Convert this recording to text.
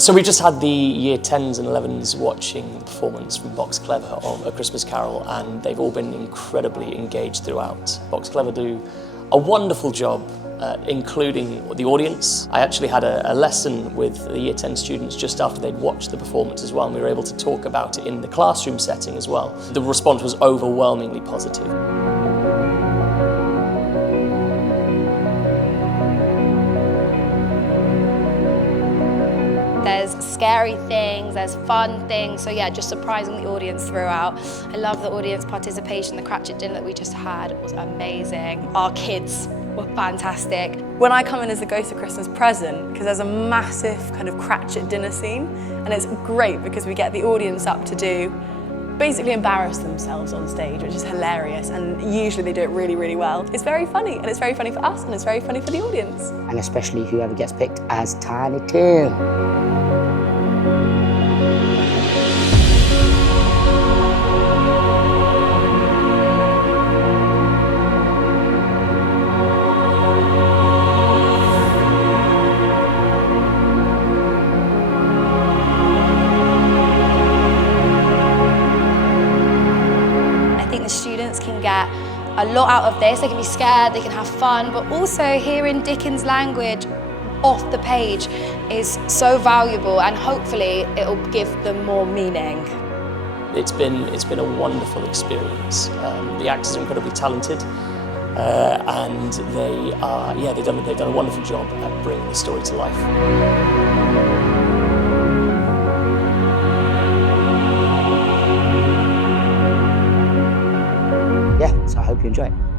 So we just had the Year 10s and 11s watching the performance from Box Clever of A Christmas Carol, and they've all been incredibly engaged throughout. Box Clever do a wonderful job including the audience. I actually had a lesson with the Year 10 students just after they'd watched the performance as well, and we were able to talk about it in the classroom setting as well. The response was overwhelmingly positive. There's scary things, there's fun things, so yeah, just surprising the audience throughout. I love the audience participation. The Cratchit dinner that we just had was amazing. Our kids were fantastic. When I come in as the Ghost of Christmas Present, because there's a massive kind of Cratchit dinner scene, and it's great because we get the audience up to do basically embarrass themselves on stage, which is hilarious, and usually they do it really, really well. It's very funny, and it's very funny for us, and it's very funny for the audience. And especially whoever gets picked as Tiny Tim. Students can get a lot out of this. They can be scared, they can have fun, but also hearing Dickens' language off the page is so valuable, and hopefully it'll give them more meaning. It's been a wonderful experience. The actors are incredibly talented, and they've done a wonderful job at bringing the story to life. Yeah, so I hope you enjoy it.